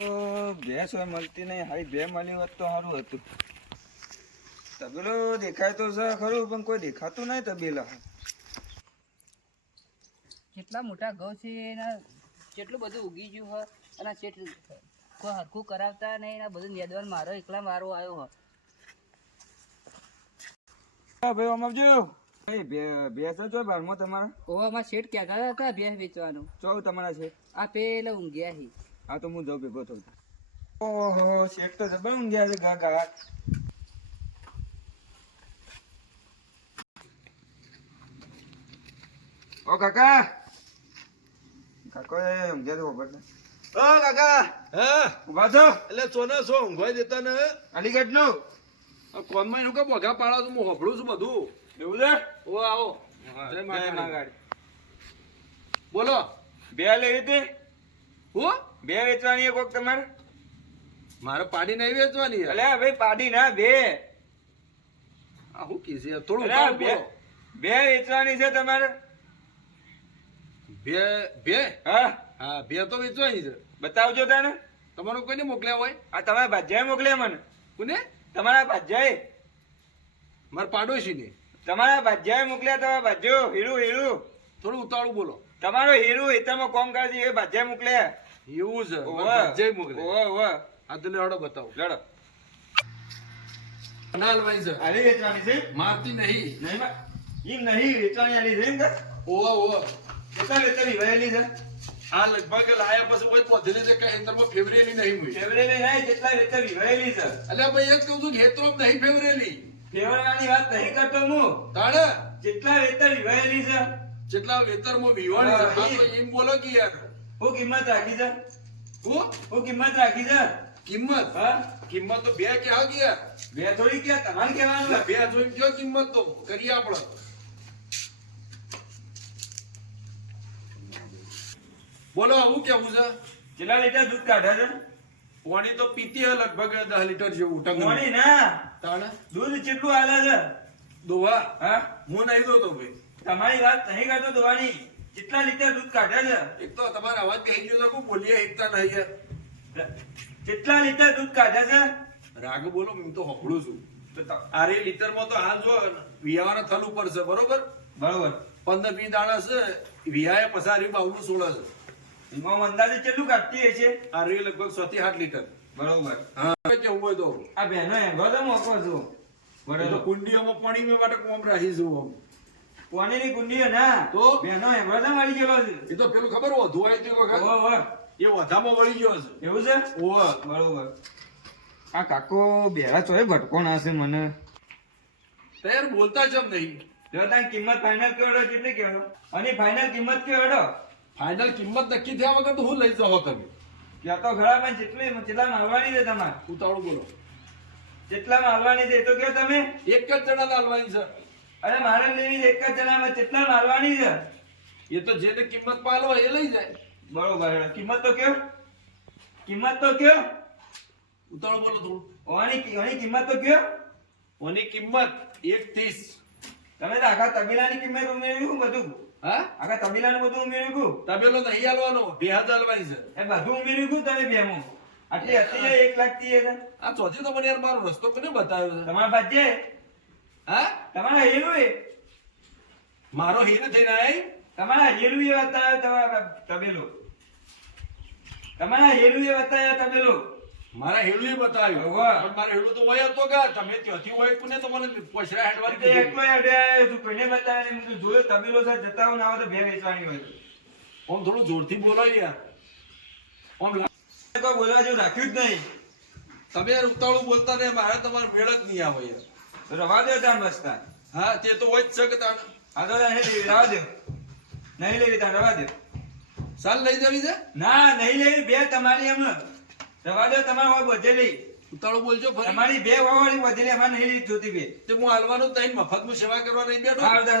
ભેંસ હોય મળતી નહીં. હારી બે મળી હોત તો સારું હતું. તબેલો દેખાય તો છે ખરું, પણ કોઈ દેખાતું નહીં તબેલા. કેટલા મોટા ઘઉં છે એના, કેટલું બધું ઉગી ગયું હોય અને કોઈ હરખું કરાવતા નહીં. એના બધું નેદવાન મારો એકલા મારો આવ્યો હોય. ભાઈ આમ આવજો. ભેંસ છો બારમાં તમારા? ઓવામાં શેઠ કહેતા હતા ભેંસ વેચવાનું. ચો તમારા છે? આ પેલા ઊંઘ્યા હી. હા તો હું જાઉં ભેગો થઉં. ઓહો શેઠ તો જબર ઊંઘ્યા છે. ગા ગા ઓ કાકા. કાકો એ ઊંઘ્યા તો ખબર. ઓ કાકા. હા ઉભા છો? એટલે સોના છો ઊંઘવા દેતા ને અલીગઢ નું કોનમાં એનું કે બોઘા પાડો છું, હું હોભળું છું બધું. એવું છે? ઓ આવો જય મહાકાળી. બોલો. બે લેવી હતી? હું બે વેચવાની કોક તમારે? મારે પાડી નહીં વેચવાની યાર. અલ્યા ભાઈ પાડી ના બે. આ હું કી છે થોડું અલ્યા, ઉતાવળ બોલો. બે વેચવાની છે તમારે? બે બે હા હા બે તો વેચવાની છે. બતાવજો તને. તમારો કોઈને મોકલ્યા હોય? આ તમારા ભાજ્યાએ મોકલ્યા મને. કોને? તમારા ભાજ્યાએ. મારા પાડોશી ને. તમારા ભાજ્યાએ મોકલ્યા. તમારા ભાજ્યો હીરું હીરું. થોડું ઉતાવળું બોલો. તમારો હીરું હેતરમાં કોમ કરે છે એ ભાજ્યાએ મોકલ્યા. એવું છે ઓવે. જય મોકલે. ઓવે ઓવે. આ તો લેવડો બતાવો. લડો. ના હલવાઈ છે. આલી વેચવાની છે? મારતી નહીં. નહીં એમ નહીં વેચવાની આલી છે એમ કે? ઓવા ઓવા કેટલા વેચવાની વહેલી છે? આ લગભગ લાયા પછી હોય તો વધેલી છે કે હેતરમાં ફેવરેલી નહીં હોય. ફેવરેલી નહીં, કેટલા વેચવાની વહેલી છે? અલ્યા ભાઈ એક કહું છું કે હેતરો નહીં ફેવરેલી. ફેવરવાની વાત નહીં કરતો હું. તાણે કેટલા વેચવાની વહેલી છે? જેટલા વેતરમાં વિવાણી છે હા, આ તો એમ બોલો કે યાર. હું કિંમત રાખી છે? હું હું કિંમત રાખી છે? કિંમત હા? કિંમત તો બે કે હા ગયા. બે થોડી ક્યાં તમારે કહેવાનું? બે જોઈને કયો કિંમત તો કરીએ આપણે. બોલો હું કેવું છે? કેટલા લીટર દૂધ કાઢે છે? પાણી તો પીતી હે લગભગ 10 લીટર જેવું ટંગ. પાણી ના, તાણે દૂધ કેટલું હાલે છે? દોવા હા? હું નહીં દોતો ભાઈ. તમારી વાત નહીં કરતો દોવાની. કેટલા લીટર દૂધ કાઢે છે? એક તો તમારો અવાજ કહી ગયો તો બોલીએ એકતા નહીં યાર. કેટલા લીટર દૂધ કાઢે છે? રાગ બોલો હું તો હોભળું છું. તો ત- આરે લીટરમાં તો હાલ જો વિયાવાના થલ ઉપર છે બરોબર. બરોબર. 15-20 દાણા છે વિયાએ પસારી બાવલું 16 છે. એમાં અંદાજે કેટલું કાઢતી હશે? આ રહી લગભગ 6 થી 8 લીટર. બરોબર. હા કેવું હોય તો આ બહેનો એમ તો મોકો છું. એ તો બરોબર. કુંડીઓમાં પાણી મેં માટે કોમ રાખી છું આમ. પાણીની કુંડીઓ ના તો? બહેનો એમ તો મળી ગયેલો છે. એ તો પેલું ખબર હોય ધોવાય તે વખત ઓહો, ઓહો. એ વધામાં વળી ગયો છે. એવું છે? ઓહ બરોબર. આ કાકો બેરા ચોય ભટકો ના છે મને. તૈયાર બોલતા જ નહીં. જો તારી કિંમત ફાઇનલ કેવડો કેટલી કેવડો? અને ફાઇનલ કિંમત કેવડો? ફાઇનલ કિંમત નક્કી થયા વગર તો હું લઈ જાઓ તમે. ક્યાં તો ખરા પણ કેટલામાં આવવાની છે તમારે? ઉતાવળું બોલો. કેટલામાં આવવાની છે એ તો કહો તમે. એક જ જણા લાલવાની છે. અરે મારે લેવી છે એક જ જણામાં. કેટલામાં આવવાની છે? એ તો જેને કિંમત પાલો હોય એ લઈ જાય. બરોબર. કિંમત તો કયો? કિંમત તો કયો? ઉતાવળું બોલો થોડું. ઓની કિંમત તો કયો? ઓની કિંમત 1.30. તમે તો આખા તબીલાની કિંમત ઉમેર્યું બધું. હા આખા તબીલાનું બધું ઉમેર્યું. તબેલો નહીં હાલવાનો 2000 હાલવાની છે. એ બધું ઉમેર્યું તમે બેમાં. આટલી હતી 1 લાખ થી આ ચોથી તો મને યાર મારો રસ્તો કોને બતાવ્યો છે? તમારા ભાજ્ય હા તમારા હેલું એ મારો હીરો થઈને આય. તમારા હેલું એ બતાવ્યો તમારા તબેલો. તમારા હેલું એ બતાવ્યો તબેલો. મારા હેડું બતાવ્યું વાહ. પણ મારા હેડું તો હોય તો ગા તમે ત્યાંથી હોય કોને તો મને પછરા હેડવાની તે એકલો હેડે આવ્યો છું. કોઈને બતાવ્યો નહીં. મેં જોયો તબેલો છે જતા હું ના હોય તો બે વેચવાની હોય. આમ થોડું જોરથી બોલો યાર. આમ કોઈ બોલવા જેવું રાખ્યું જ નહીં. તમે યાર ઉતાવળું બોલતા ને મારે તમારે મેળ જ નહીં આવે યાર. તો રવા દો તાન રસ્તા. હા તે તો હોય જ છે કે તાણ. આ તો નહીં લેવી રવા દો. નહીં લેવી તાન રવા દો. સાલ લઈ જવી છે. ના નહીં લેવી. બે તમારી એમ રવા દો. તમારે હોય બધેલી. ઉતાવળું બોલજો ફરી. તમારી બે વાળી બધેલી અમારે નહીં લેવી જોતી બે. તે હું હાલવાનું તઈ મફતનું સેવા કરવા નહીં બેઠો. આવતા